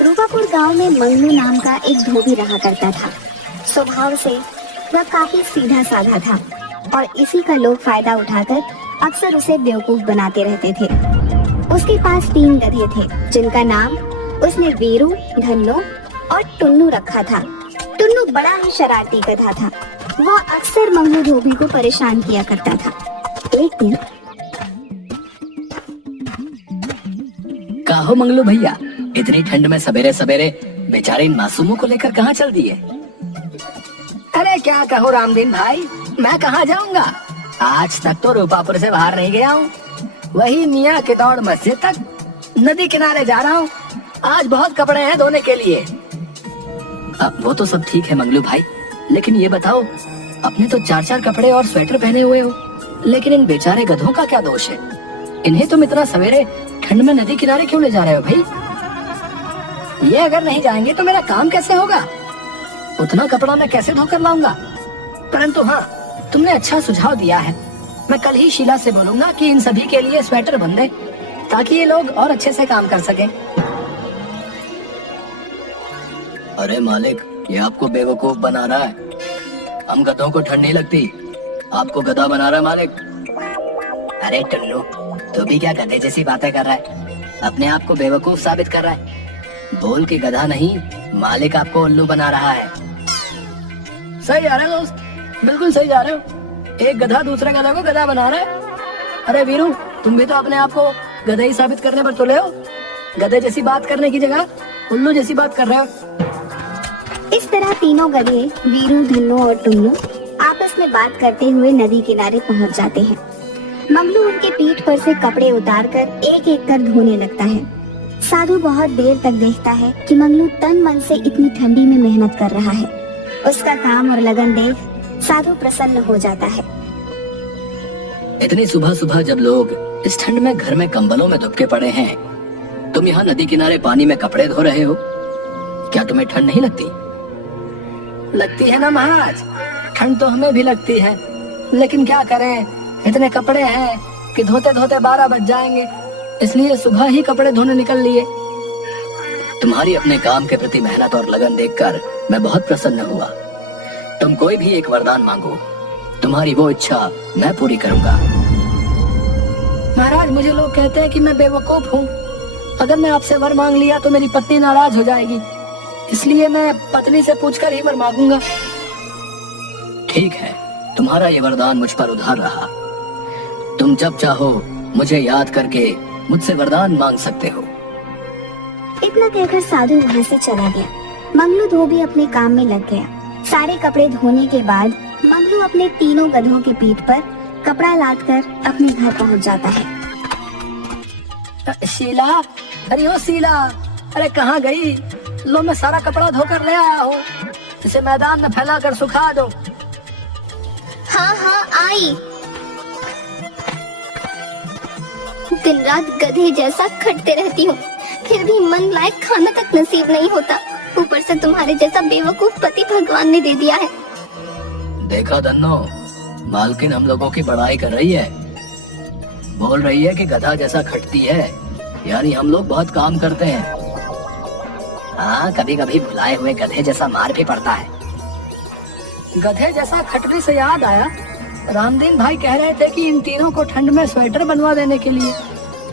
रूपापुर गांव में मंगलू नाम का एक धोबी रहा करता था। स्वभाव से वह काफी सीधा साधा था और इसी का लोग फायदा उठाकर अक्सर उसे बेवकूफ बनाते रहते थे। उसके पास 3 गधे थे जिनका नाम उसने वीरू, धन्नो और टुन्नू रखा था। टुन्नू बड़ा ही शरारती गधा था। वह अक्सर मंगलू धोबी को परेशान किया करता था। एक दिन, काहो मंगलू भैया, इतनी ठंड में सवेरे सवेरे बेचारे इन मासूमों को लेकर कहाँ चल दिए? अरे क्या कहो रामदीन भाई, मैं कहाँ जाऊंगा। आज तक तो रूपापुर से बाहर नहीं गया हूँ। वही मियाँ के दौड़ मस्जिद तक नदी किनारे जा रहा हूँ। आज बहुत कपड़े हैं धोने के लिए। अब वो तो सब ठीक है मंगलू भाई, लेकिन ये बताओ, अपने तो 4-4 कपड़े और स्वेटर पहने हुए हो, लेकिन इन बेचारे गधों का क्या दोष है? इन्हें तुम इतना सवेरे ठंड में नदी किनारे क्यों ले जा रहे हो भाई? ये अगर नहीं जाएंगे तो मेरा काम कैसे होगा? उतना कपड़ा मैं कैसे धोकर लाऊंगा? परंतु हाँ, तुमने अच्छा सुझाव दिया है। मैं कल ही शीला से बोलूंगा कि इन सभी के लिए स्वेटर बन दे, ताकि ये लोग और अच्छे से काम कर सकें। अरे मालिक, ये आपको बेवकूफ बना रहा है। हम गधों को ठंड नहीं लगती, आपको गधा बना रहा है मालिक। अरे टुन्नू, तू भी क्या गधे जैसी बातें कर रहा है? अपने आप को बेवकूफ साबित कर रहा है। बोल के गधा नहीं, मालिक आपको उल्लू बना रहा है। सही जा रहे हो दोस्त, बिल्कुल सही जा रहे हो। एक गधा दूसरे गधा को गधा बना रहा है। अरे वीरू, तुम भी तो अपने आप को गधा ही साबित करने पर तुले हो। गधे जैसी बात करने की जगह उल्लू जैसी बात कर रहे हो। इस तरह तीनों गधे वीरू, धन्नो और टुन्नू आपस में बात करते हुए नदी किनारे पहुंच जाते हैं। मंगलू उनके पीठ पर से कपड़े उतारकर एक एक कर धोने लगता है। साधु बहुत देर तक देखता है कि मंगलू तन मन से इतनी ठंडी में मेहनत कर रहा है। उसका काम और लगन देख साधु प्रसन्न हो जाता है। इतनी सुबह सुबह जब लोग इस ठंड में घर में कंबलों में दुबके पड़े हैं, तुम यहाँ नदी किनारे पानी में कपड़े धो रहे हो। क्या तुम्हें ठंड नहीं लगती? लगती है ना महाराज, ठंड तो हमें भी लगती है, लेकिन क्या करें, इतने कपड़े हैं कि धोते धोते 12 बज जाएंगे, इसलिए सुबह ही कपड़े धोने निकल लिए। तुम्हारी अपने काम के प्रति मेहनत और लगन देखकर मैं बहुत प्रसन्न हुआ। तुम कोई भी एक वरदान मांगो, तुम्हारी वो इच्छा मैं पूरी करूंगा। महाराज, मुझे लोग कहते हैं कि मैं बेवकूफ हूँ। अगर मैं आपसे वर मांग लिया तो मेरी पत्नी नाराज हो जाएगी, इसलिए मैं पत्नी से पूछकर ही वर मांगूंगा। ठीक है, तुम्हारा ये वरदान मुझ पर उधार रहा। तुम जब चाहो मुझे याद करके मुझसे वरदान मांग सकते हो। इतना कहकर साधु वहाँ से चला गया। मंगलू धोबी अपने काम में लग गया। सारे कपड़े धोने के बाद मंगलू अपने तीनों गधों के पीठ पर कपड़ा लादकर अपने घर पहुँच जाता है। शीला, अरे ओ शीला, अरे कहाँ गई? लो, मैं सारा कपड़ा धोकर ले आया हूँ, इसे मैदान में फैला कर सुखा दो। हाँ हाँ आई। दिन रात गधे जैसा खटते रहती हूँ, फिर भी मन लायक खाना तक नसीब नहीं होता। ऊपर से तुम्हारे जैसा बेवकूफ पति भगवान ने दे दिया है। देखा धन्नो, मालकिन हम लोगों की बड़ाई कर रही है। बोल रही है कि गधा जैसा खटती है, यानी हम लोग बहुत काम करते हैं। हाँ, कभी कभी भुलाए हुए गधे जैसा मार भी पड़ता है। गधे जैसा खटने से याद आया, रामदीन भाई कह रहे थे कि इन तीनों को ठंड में स्वेटर बनवा देने के लिए।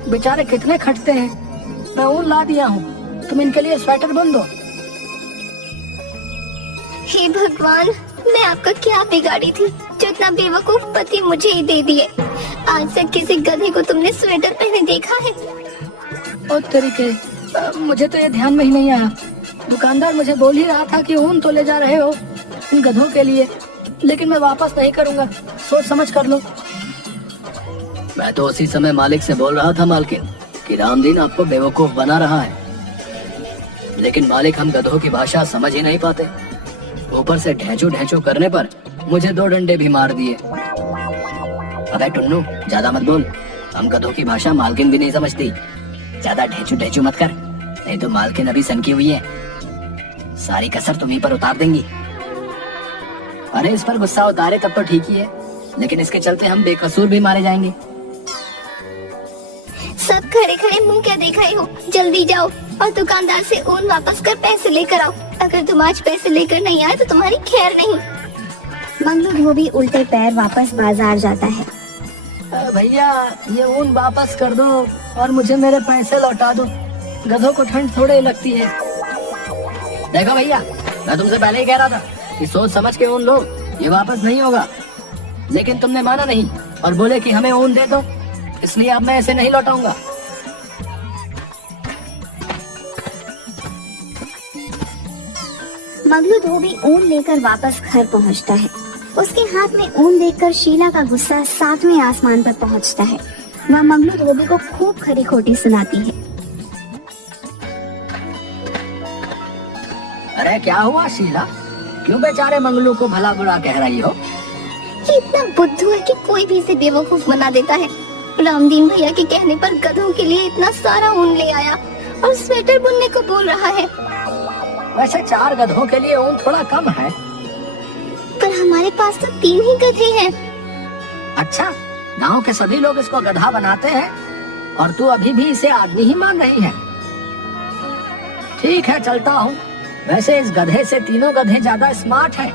बेचारे कितने खटते हैं। मैं ऊन ला दिया हूँ, तुम इनके लिए स्वेटर बुन दो। हे भगवान, मैं आपका क्या बिगाड़ी थी जो इतना बेवकूफ पति मुझे ही दे दिए। आज तक किसी गधे को तुमने स्वेटर पहने देखा है? ओ तरीके, मुझे तो ये ध्यान में ही नहीं आया। दुकानदार मुझे बोल ही रहा था कि ऊन तो ले जा रहे हो इन गधों के लिए, लेकिन मैं वापस नहीं करूंगा, सोच समझ कर लो। मैं तो उसी समय मालिक से बोल रहा था मालकिन कि रामदीन आपको बेवकूफ बना रहा है, लेकिन मालिक हम गधों की भाषा समझ ही नहीं पाते। ऊपर से ढेंचू ढेंचू करने पर मुझे 2 डंडे भी मार दिए। अबे टुन्नू, ज्यादा मत बोल, हम गधों की भाषा मालकिन भी नहीं समझती। ज्यादा ढेंचू ढेंचू मत कर, नहीं तो मालकिन अभी सनकी हुई है, सारी कसर तुम्हीं पर उतार देंगी। अरे इस पर गुस्सा उतारे तब तो ठीक ही है, लेकिन इसके चलते हम बेकसूर भी मारे जाएंगे। सब खड़े खड़े मुंह क्या देख रहे हो, जल्दी जाओ और दुकानदार से ऊन वापस कर पैसे लेकर आओ। अगर तुम आज पैसे लेकर नहीं आए तो तुम्हारी खैर नहीं। मंगलू धोबी उल्टे पैर वापस बाजार जाता है। भैया ये ऊन वापस कर दो और मुझे मेरे पैसे लौटा दो, गधों को ठंड थोड़ी ही लगती है। देखो भैया, मैं तुमसे पहले ही कह रहा था कि सोच समझ के ऊन लो, ये वापस नहीं होगा, लेकिन तुमने माना नहीं और बोले कि हमें ऊन दे दो, इसलिए अब मैं ऐसे नहीं लौटाऊंगा। मंगलू धोबी ऊन लेकर वापस घर पहुंचता है। उसके हाथ में ऊन देखकर शीला का गुस्सा 7वें आसमान पर पहुंचता है। वह मंगलू धोबी को खूब खरी खोटी सुनाती है। अरे क्या हुआ शीला, क्यों बेचारे मंगलू को भला बुरा कह रही हो? ये इतना बुद्धू है कि कोई भी इसे बेवकूफ बना देता है। रामदीन भैया के कहने पर गधों के लिए इतना सारा ऊन ले आया और स्वेटर बुनने को बोल रहा है। वैसे 4 गधों के लिए ऊन थोड़ा कम है, पर हमारे पास तो 3 ही गधे हैं। अच्छा, गांव के सभी लोग इसको गधा बनाते हैं और तू अभी भी इसे आदमी ही मान रही है। ठीक है, चलता हूँ। वैसे इस गधे से 3 गधे ज्यादा स्मार्ट हैं।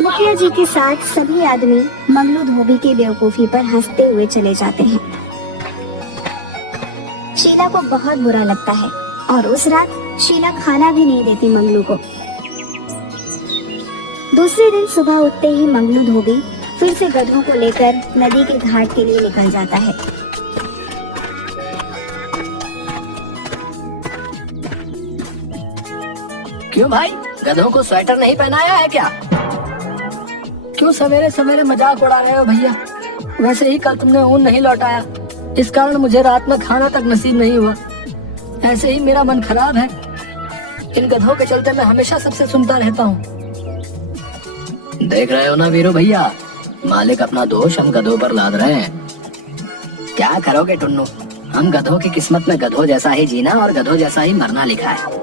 मुखिया जी के साथ सभी आदमी मंगलू धोबी की बेवकूफी पर हंसते हुए चले जाते हैं। शीला को बहुत बुरा लगता है और उस रात शीला खाना भी नहीं देती मंगलू को। दूसरे दिन सुबह उठते ही मंगलू धोबी फिर से गधों को लेकर नदी के घाट के लिए निकल जाता है। क्यों भाई, गधों को स्वेटर नहीं पहनाया है क्या? क्यों सवेरे सवेरे मजाक उड़ा रहे हो भैया? वैसे ही कल तुमने ऊन नहीं लौटाया, इस कारण मुझे रात में खाना तक नसीब नहीं हुआ। ऐसे ही मेरा मन खराब है। इन गधों के चलते मैं हमेशा सबसे सुनता रहता हूँ। देख रहे हो ना वीरू भैया, मालिक अपना दोष हम गधों पर लाद रहे हैं। क्या करोगे टुन्नू, हम गधों की किस्मत में गधों जैसा ही जीना और गधों जैसा ही मरना लिखा है।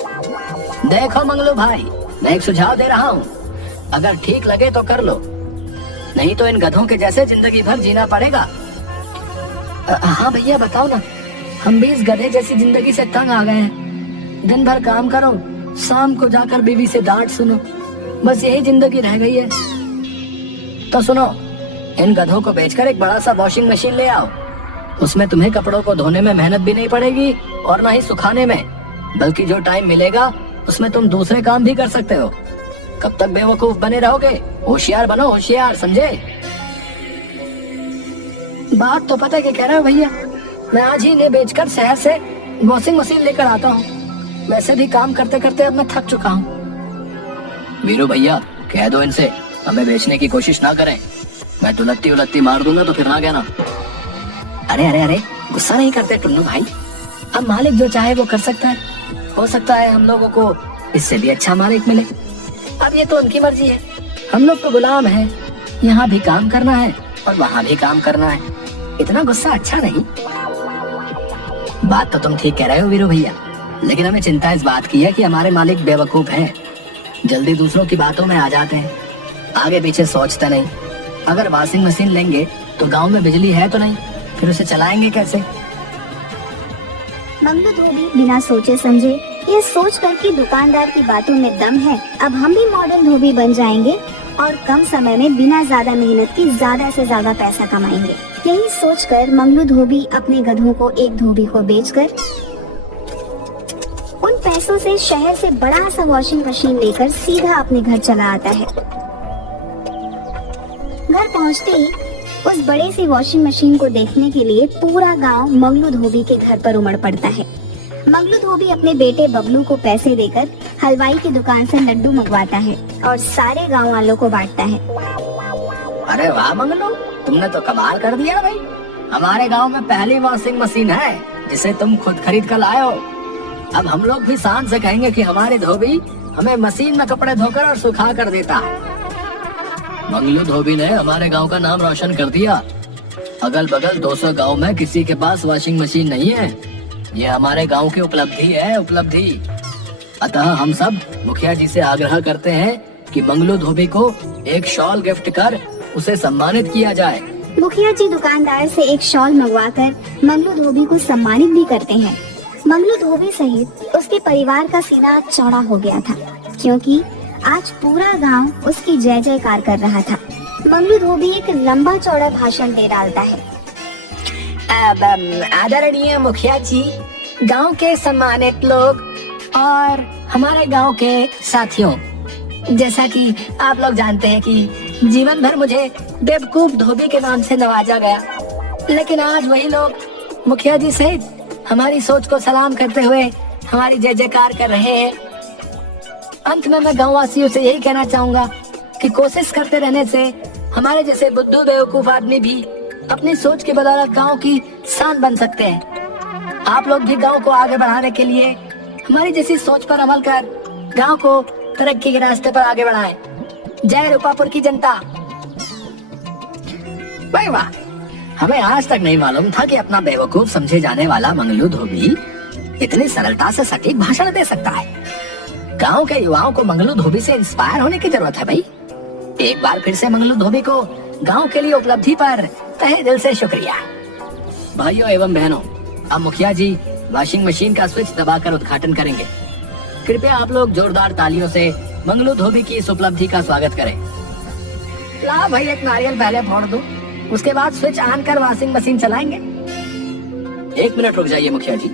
देखो मंगलू भाई, मैं एक सुझाव दे रहा हूँ, अगर ठीक लगे तो कर लो, नहीं तो इन गधों के जैसे जिंदगी भर जीना पड़ेगा। हाँ भैया बताओ ना, हम भी इस गधे जैसी जिंदगी से तंग आ गए हैं। दिन भर काम करो, शाम को जाकर बीवी से डांट सुनो, बस यही जिंदगी रह गई है। तो सुनो, इन गधों को बेचकर एक बड़ा सा वॉशिंग मशीन ले आओ। उसमें तुम्हें कपड़ों को धोने में मेहनत भी नहीं पड़ेगी और ना ही सुखाने में, बल्कि जो टाइम मिलेगा उसमें तुम दूसरे काम भी कर सकते हो। कब तक बेवकूफ बने रहोगे? होशियार बनो, होशियार, समझे? बात तो पता क्या कह रहे हो भैया, मैं आज ही इन्हें बेचकर शहर से वॉशिंग मशीन लेकर आता हूँ। वैसे भी काम करते करते अब मैं थक चुका हूँ। वीरू भैया कह दो इनसे हमें बेचने की कोशिश ना करें, मैं तो लत्ती उलत्ती मार दूंगा तो फिर ना कहना। अरे अरे अरे, गुस्सा नहीं करते टुन्नू भाई, अब मालिक जो चाहे वो कर सकता है। हो सकता है हम लोगों को इससे भी अच्छा मालिक मिले। अब ये तो उनकी मर्जी है, हम लोग तो गुलाम हैं। यहाँ भी काम करना है और वहाँ भी काम करना है, इतना गुस्सा अच्छा नहीं। बात तो तुम ठीक कह रहे हो वीरू भैया, लेकिन हमें चिंता इस बात की है कि हमारे मालिक बेवकूफ हैं, जल्दी दूसरों की बातों में आ जाते हैं, आगे पीछे सोचते नहीं। अगर वॉशिंग मशीन लेंगे तो गांव में बिजली है तो नहीं, फिर उसे चलाएंगे कैसे? मंगलू धोबी बिना सोचे समझे ये सोच कर कि दुकानदार की बातों में दम है, अब हम भी मॉडर्न धोबी बन जाएंगे और कम समय में बिना ज्यादा मेहनत की ज्यादा से ज्यादा पैसा कमाएंगे। यही सोचकर मंगलू धोबी अपने गधों को एक धोबी को बेचकर उन पैसों से शहर से बड़ा सा वॉशिंग मशीन लेकर सीधा अपने घर चला आता है। घर पहुंचते ही उस बड़े सी वॉशिंग मशीन को देखने के लिए पूरा गांव मंगलू धोबी के घर पर उमड़ पड़ता है। मंगलू धोबी अपने बेटे बबलू को पैसे देकर हलवाई की दुकान से लड्डू मंगवाता है और सारे गांव वालों को बांटता है। अरे वाह मंगलू, तुमने तो कमाल कर दिया भाई, हमारे गांव में पहली वॉशिंग मशीन है जिसे तुम खुद खरीद कर लाए हो। अब हम लोग भी शान से कहेंगे कि हमारे धोबी हमें मशीन में कपड़े धोकर और सुखा कर देता है। मंगलू धोबी ने हमारे गांव का नाम रोशन कर दिया। अगल बगल 200 गांव में किसी के पास वॉशिंग मशीन नहीं है, ये हमारे गांव की उपलब्धि है, उपलब्धि। अतः हम सब मुखिया जी से आग्रह करते हैं कि मंगलू धोबी को एक शॉल गिफ्ट कर उसे सम्मानित किया जाए। मुखिया जी दुकानदार से एक शॉल मंगवाकर मंगलू धोबी को सम्मानित भी करते हैं। मंगलू धोबी सहित उसके परिवार का सीना चौड़ा हो गया था, क्योंकि आज पूरा गांव उसकी जय जयकार कर रहा था। मंगलू धोबी एक लंबा चौड़ा भाषण दे डालता है। अब आदरणीय मुखिया जी, गांव के सम्मानित लोग और हमारे गांव के साथियों, जैसा कि आप लोग जानते हैं कि जीवन भर मुझे बेवकूफ धोबी के नाम से नवाजा गया, लेकिन आज वही लोग मुखिया जी सहित हमारी सोच को सलाम करते हुए हमारी जय जयकार कर रहे हैं। अंत में मैं गाँव वासियों से यही कहना चाहूंगा कि कोशिश करते रहने से हमारे जैसे बुद्धू बेवकूफ आदमी भी अपनी सोच की बदौलत गांव की शान बन सकते हैं। आप लोग भी गांव को आगे बढ़ाने के लिए हमारी जैसी सोच पर अमल कर गांव को तरक्की के रास्ते पर आगे बढ़ाएं। जय रूपापुर की जनता। वाह वाह, हमें आज तक नहीं मालूम था कि अपना बेवकूफ समझे जाने वाला मंगलू धोबी इतनी सरलता से सटीक भाषण दे सकता है। गांव के युवाओं को मंगलू धोबी से इंस्पायर होने की जरूरत है भाई। एक बार फिर से मंगलू धोबी को गांव के लिए उपलब्धि पर तहे दिल से शुक्रिया। भाइयों एवं बहनों, अब मुखिया जी वॉशिंग मशीन का स्विच दबाकर उद्घाटन करेंगे। कृपया आप लोग जोरदार तालियों से मंगलू धोबी की इस उपलब्धि का स्वागत करें। ला भाई, एक नारियल पहले फोड़ दो, उसके बाद स्विच ऑन कर वॉशिंग मशीन चलाएंगे। 1 मिनट रुक जाइए मुखिया जी,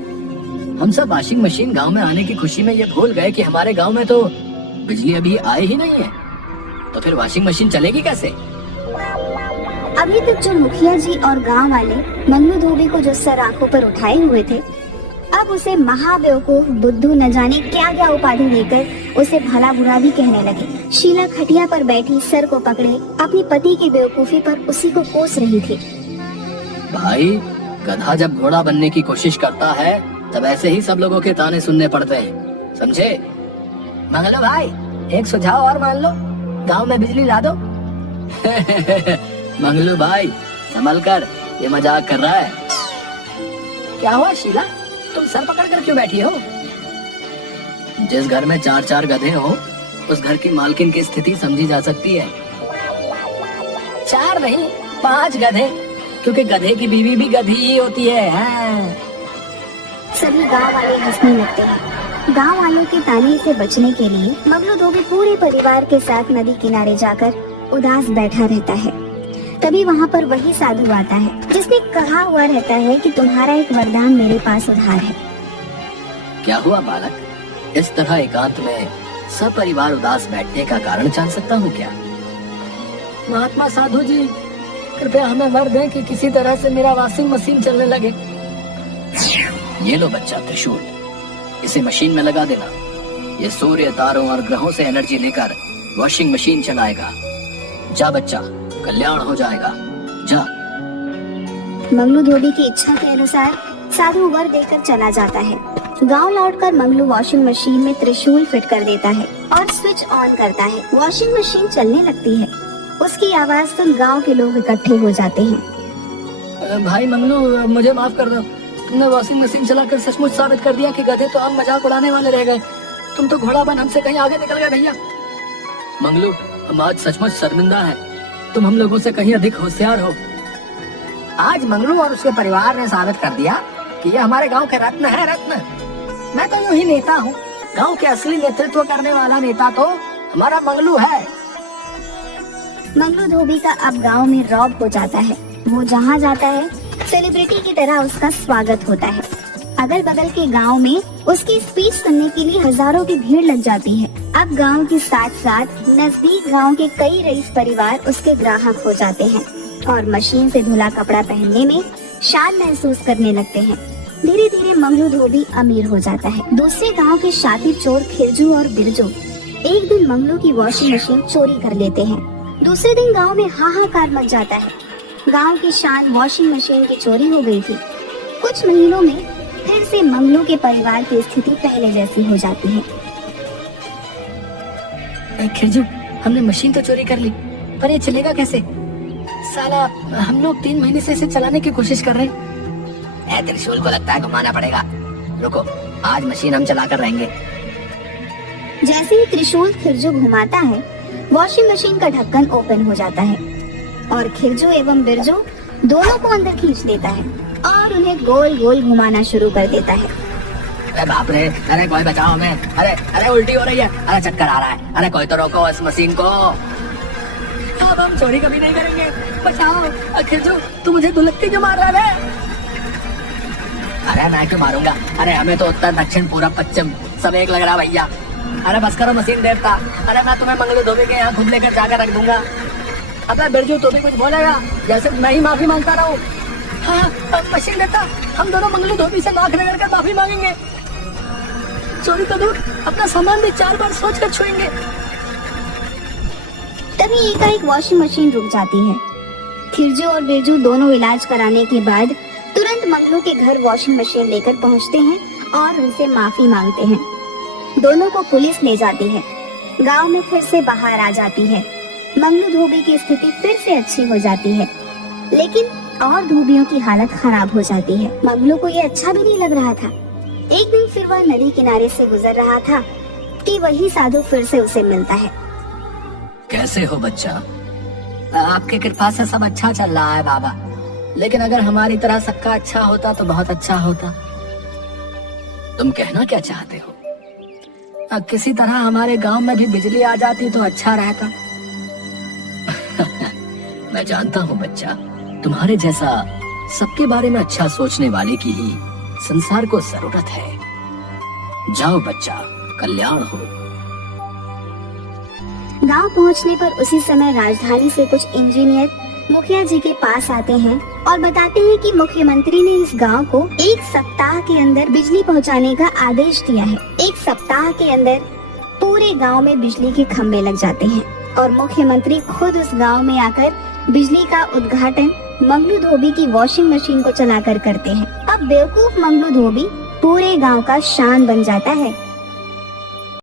हम सब वॉशिंग मशीन गांव में आने की खुशी में ये भूल गए कि हमारे गांव में तो बिजली अभी आई ही नहीं है, तो फिर वॉशिंग मशीन चलेगी कैसे? अभी तक जो मुखिया जी और गांव वाले मंगलू धोबी को जो सर आंखों पर उठाए हुए थे, अब उसे महाबेवकूफ, बुद्धू, न जाने क्या क्या उपाधि देकर उसे भला बुरा भी कहने लगे। शीला खटिया पर बैठी सर को पकड़े अपनी पति की बेवकूफी पर उसी को कोस रही थी। भाई, गधा जब घोड़ा बनने की कोशिश करता है तब ऐसे ही सब लोगों के ताने सुनने पड़ते हैं, समझे? मंगलू भाई, एक सुझाव और मान लो, गांव में बिजली ला दो। मंगलू भाई संभल कर, ये मजाक कर रहा है। क्या हुआ शीला, तुम सर पकड़ कर क्यों बैठी हो? जिस घर में 4-4 गधे हो उस घर की मालकिन की स्थिति समझी जा सकती है। 4 नहीं 5 गधे, क्योंकि गधे की बीवी भी गधी ही होती है। हाँ। सभी गांव वाले हंसने लगते हैं। गांव वालों के ताने से बचने के लिए मंगलू धोबी पूरे परिवार के साथ नदी किनारे जाकर उदास बैठा रहता है। तभी वहाँ पर वही साधु आता है जिसने कहा हुआ रहता है कि तुम्हारा एक वरदान मेरे पास उधार है। क्या हुआ बालक, इस तरह एकांत में सपरिवार उदास बैठने का कारण जान सकता हूँ क्या? महात्मा साधु जी, कृपया हमें वर दें कि किसी तरह से मेरा वॉशिंग मशीन चलने लगे। ये लो बच्चा त्रिशूल, इसे मशीन में लगा देना। ये सूर्य, तारों और ग्रहों से एनर्जी लेकर वॉशिंग मशीन चलाएगा। जा बच्चा, कल्याण हो जाएगा, जा। मंगलू धोबी की इच्छा के अनुसार साधु वर देकर चला जाता है। गांव लौटकर मंगलू वॉशिंग मशीन में त्रिशूल फिट कर देता है और स्विच ऑन करता है। वॉशिंग मशीन चलने लगती है। उसकी आवाज सुन गांव के लोग इकट्ठे हो जाते हैं। भाई मंगलू, मुझे माफ कर दो, तुमने वॉशिंग मशीन चलाकर सचमुच साबित कर दिया कि गधे तो हम मजाक उड़ाने वाले रह गए। तुम तो घोड़ा बन हमसे कहीं आगे निकल गए भैया। मंगलू, हम आज सचमुच शर्मिंदा हैं। तुम हम लोगों से कहीं अधिक होशियार हो। आज मंगलू और उसके परिवार ने साबित कर दिया कि ये हमारे गांव के रत्न है, रत्न। मैं तो यूं ही नेता हूँ, गांव के असली नेतृत्व करने वाला नेता तो हमारा मंगलू है। मंगलू धोबी का अब गांव में रौब हो जाता है। वो जहाँ जाता है सेलिब्रिटी की तरह उसका स्वागत होता है। अगल बगल के गांव में उसकी स्पीच सुनने के लिए हजारों की भीड़ लग जाती है। अब गांव के साथ साथ नजदीक गांव के कई रईस परिवार उसके ग्राहक हो जाते हैं और मशीन से धुला कपड़ा पहनने में शान महसूस करने लगते हैं। धीरे धीरे मंगलू धोबी अमीर हो जाता है। दूसरे गांव के शातिर चोर खिरजू और बिरजू एक दिन मंगलू की वॉशिंग मशीन चोरी कर लेते हैं। दूसरे दिन गांव में हाहाकार मच जाता है। गांव की शान वॉशिंग मशीन की चोरी हो गई थी। कुछ महीनों में फिर से मंगलू के परिवार की स्थिति पहले जैसी हो जाती है। खिरजू, हमने मशीन तो चोरी कर ली, पर ये चलेगा कैसे? साला, हम लोग 3 महीने से इसे चलाने की कोशिश कर रहे हैं। त्रिशूल को लगता है घुमाना पड़ेगा। रुको, आज मशीन हम चला कर रहेंगे। जैसे ही त्रिशूल खिरजू घुमाता है, वॉशिंग मशीन का ढक्कन ओपन हो जाता है और खिरजू एवं बिरजू दोनों को अंदर खींच देता है और उन्हें गोल गोल घुमाना शुरू कर देता है। अरे बाप रे, अरे कोई बचाओ हमें, अरे अरे उल्टी हो रही है, अरे चक्कर आ रहा है, अरे कोई तो रोको इस मशीन को। अब हम चोरी कभी नहीं करेंगे, बचाओ। खिरजू तू मुझे दुलत्ती क्यों मार रहा है? अरे मैं क्यों मारूंगा, अरे हमें तो उत्तर दक्षिण पूर्व पश्चिम सब एक लग रहा भैया। अरे बस करो मशीन देवता, अरे मैं तुम्हें मंगलू धोबी के यहाँ खुद लेकर जाकर रख दूंगा। अबे बिरजू तू भी कुछ बोलेगा, जैसे मैं ही माफी मांगता रहूं। हाँ अब मशीन देवता, हम दोनों मंगलू धोबी से नाक रगड़ कर माफी मांगेंगे। चोरी तो दूर, अपना सामान भी 4 बार सोच कर छुएंगे। तभी एकाएक वॉशिंग मशीन रुक जाती है। खिरजू और बिरजू दोनों इलाज कराने के बाद तुरंत मंगलू के घर वॉशिंग मशीन लेकर पहुंचते हैं और उनसे माफी मांगते हैं। दोनों को पुलिस ले जाती है। गांव में फिर से बाहर आ जाती है। मंगलू धोबी की स्थिति फिर से अच्छी हो जाती है, लेकिन और धोबियों की हालत खराब हो जाती है। मंगलू को ये अच्छा भी नहीं लग रहा था। एक दिन फिर वह नदी किनारे से गुजर रहा था कि वही साधु फिर से उसे मिलता है। कैसे हो बच्चा? आपके कृपा से सब अच्छा चल रहा है बाबा, लेकिन अगर हमारी तरह सबका अच्छा होता तो बहुत अच्छा होता। तुम कहना क्या चाहते हो? किसी तरह हमारे गांव में भी बिजली आ जाती तो अच्छा रहता। मैं जानता हूँ बच्चा, तुम्हारे जैसा सबके बारे में अच्छा सोचने वाले की ही संसार को जरूरत है। जाओ बच्चा, कल्याण हो। गांव पहुंचने पर उसी समय राजधानी से कुछ इंजीनियर मुखिया जी के पास आते हैं और बताते हैं कि मुख्यमंत्री ने इस गांव को 1 सप्ताह के अंदर बिजली पहुंचाने का आदेश दिया है। 1 सप्ताह के अंदर पूरे गांव में बिजली के खंभे लग जाते हैं और मुख्यमंत्री खुद उस गांव में आकर बिजली का उद्घाटन मंगलू धोबी की वॉशिंग मशीन को चलाकर करते हैं। अब बेवकूफ मंगलू धोबी पूरे गांव का शान बन जाता है